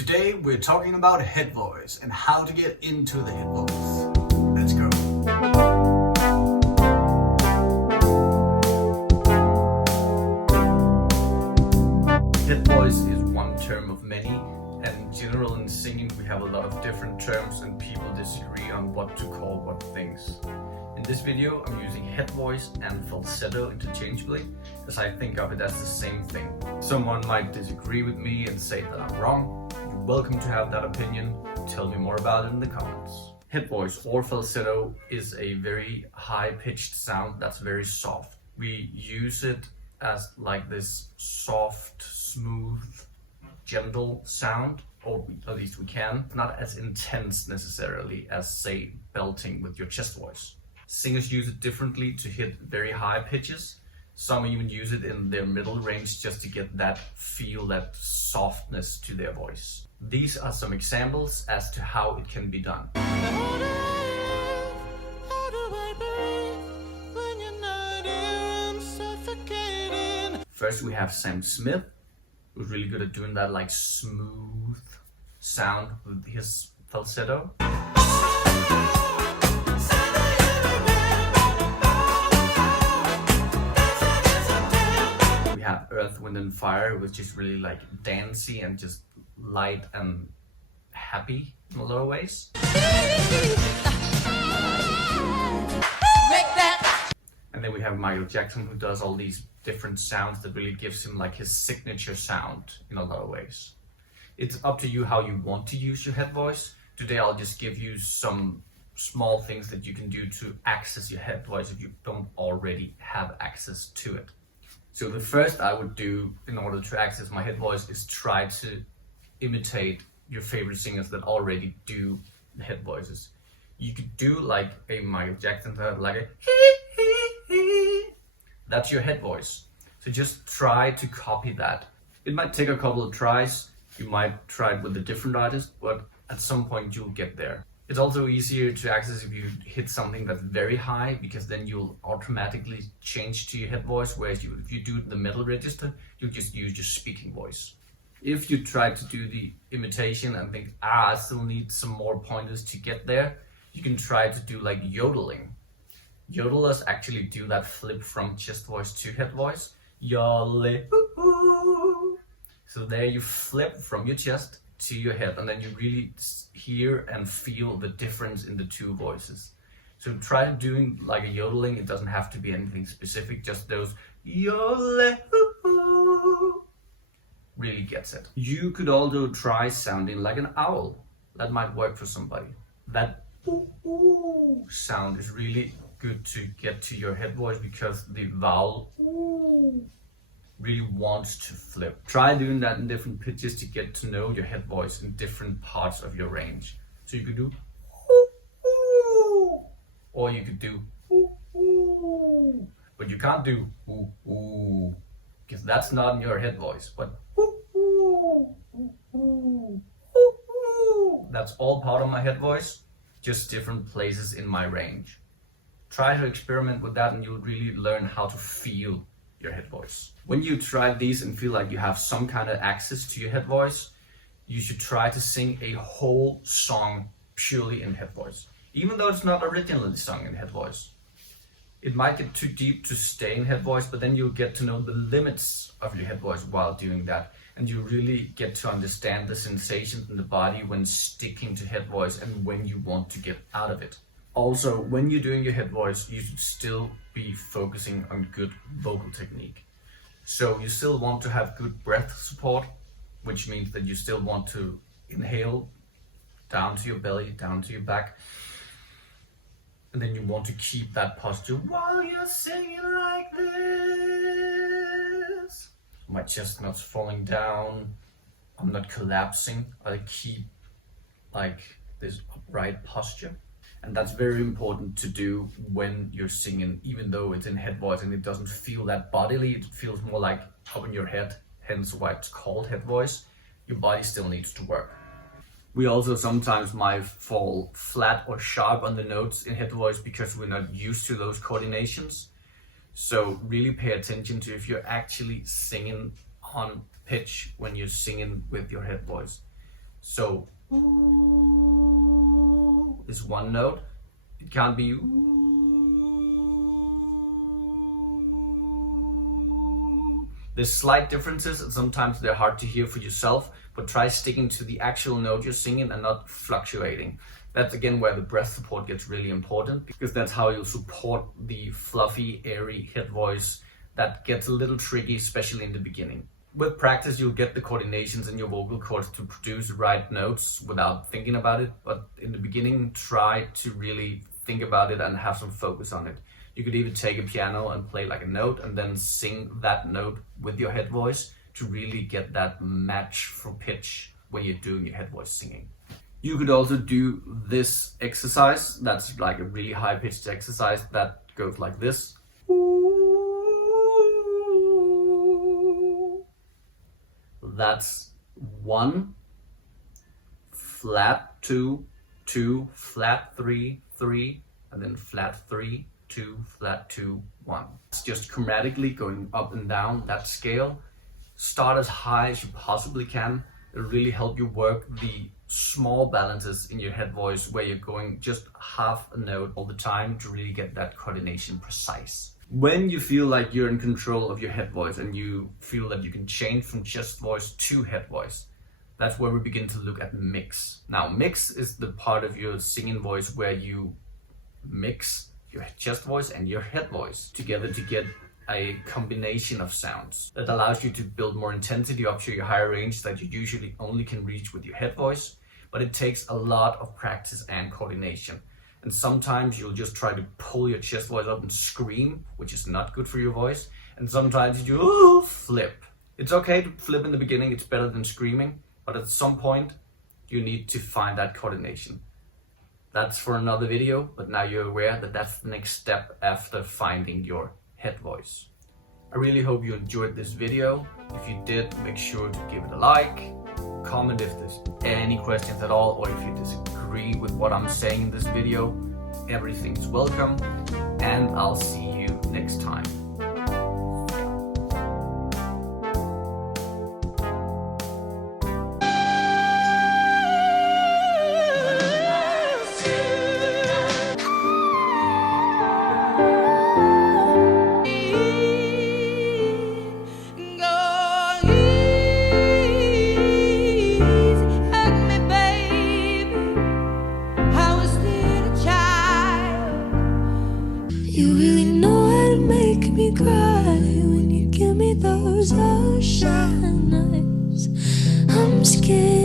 Today we're talking about head voice and how to get into the head voice. Let's go. Head voice is one term of many, and in general in singing we have a lot of different terms and people disagree on what to call what things. In this video I'm using head voice and falsetto interchangeably as I think of it as the same thing. Someone might disagree with me and say that I'm wrong. You're welcome to have that opinion. Tell me more about it in the comments. Head voice or falsetto is a very high-pitched sound that's very soft. We use it as like this soft, smooth, gentle sound, or at least we can. Not as intense necessarily as, say, belting with your chest voice. Singers use it differently to hit very high pitches. Some even use it in their middle range just to get that feel, that softness to their voice. These are some examples as to how it can be done. First we have Sam Smith, who's really good at doing that like smooth sound with his falsetto. We have Earth, Wind and Fire, which is really like dancey and just light and happy in a lot of ways. And then we have Michael Jackson, who does all these different sounds that really gives him like his signature sound in a lot of ways. It's up to you how you want to use your head voice. Today I'll just give you some small things that you can do to access your head voice if you don't already have access to it. So the first I would do in order to access my head voice is try to imitate your favorite singers that already do head voices. You could do like a Michael Jackson, like a that's your head voice. So just try to copy that. It might take a couple of tries. You might try it with a different artist, but at some point you'll get there. It's also easier to access if you hit something that's very high, because then you'll automatically change to your head voice, whereas if you do the middle register, you'll just use your speaking voice. If you try to do the imitation and think, I still need some more pointers to get there, you can try to do like yodeling. Yodelers actually do that flip from chest voice to head voice. Yodel. So there you flip from your chest to your head, and then you really hear and feel the difference in the two voices. So try doing like a yodeling. It doesn't have to be anything specific, just those yodel. Really gets it. You could also try sounding like an owl. That might work for somebody. That sound is really good to get to your head voice because the vowel really wants to flip. Try doing that in different pitches to get to know your head voice in different parts of your range. So you could do or you could do but you can't do because that's not in your head voice. But that's all part of my head voice, just different places in my range. Try to experiment with that and you'll really learn how to feel your head voice. When you try these and feel like you have some kind of access to your head voice, you should try to sing a whole song purely in head voice. Even though it's not originally sung in head voice. It might get too deep to stay in head voice, but then you'll get to know the limits of your head voice while doing that. And you really get to understand the sensations in the body when sticking to head voice and when you want to get out of it. Also, when you're doing your head voice, you should still be focusing on good vocal technique. So you still want to have good breath support, which means that you still want to inhale down to your belly, down to your back. And then you want to keep that posture while you're singing like this. My chest not falling down. I'm not collapsing. I keep like this upright posture. And that's very important to do when you're singing, even though it's in head voice and it doesn't feel that bodily, it feels more like up in your head, hence why it's called head voice. Your body still needs to work. We also sometimes might fall flat or sharp on the notes in head voice because we're not used to those coordinations. So really pay attention to if you're actually singing on pitch when you're singing with your head voice. So is one note. It can't be. There's slight differences and sometimes they're hard to hear for yourself, but try sticking to the actual note you're singing and not fluctuating. That's again where the breath support gets really important, because that's how you'll support the fluffy, airy head voice that gets a little tricky, especially in the beginning. With practice, you'll get the coordinations in your vocal cords to produce the right notes without thinking about it, but in the beginning, try to really think about it and have some focus on it. You could even take a piano and play like a note and then sing that note with your head voice to really get that match for pitch when you're doing your head voice singing. You could also do this exercise. That's like a really high pitched exercise that goes like this. That's 1, flat 2, 2, flat 3, 3, and then flat 3, 2, flat 2, 1. It's just chromatically going up and down that scale. Start as high as you possibly can. It'll really help you work the small balances in your head voice where you're going just half a note all the time to really get that coordination precise. When you feel like you're in control of your head voice and you feel that you can change from chest voice to head voice, that's where we begin to look at mix. Now, mix is the part of your singing voice where you mix your chest voice and your head voice together to get a combination of sounds that allows you to build more intensity up to your higher range that you usually only can reach with your head voice, but it takes a lot of practice and coordination. And sometimes you'll just try to pull your chest voice up and scream, which is not good for your voice. And sometimes you flip. It's okay to flip in the beginning, it's better than screaming, but at some point you need to find that coordination. That's for another video, but now you're aware that that's the next step after finding your head voice. I really hope you enjoyed this video. If you did, make sure to give it a like, comment if there's any questions at all, or if you disagree with what I'm saying in this video. Everything's welcome, and I'll see you next time. You really know how to make me cry when you give me those ocean eyes. I'm scared.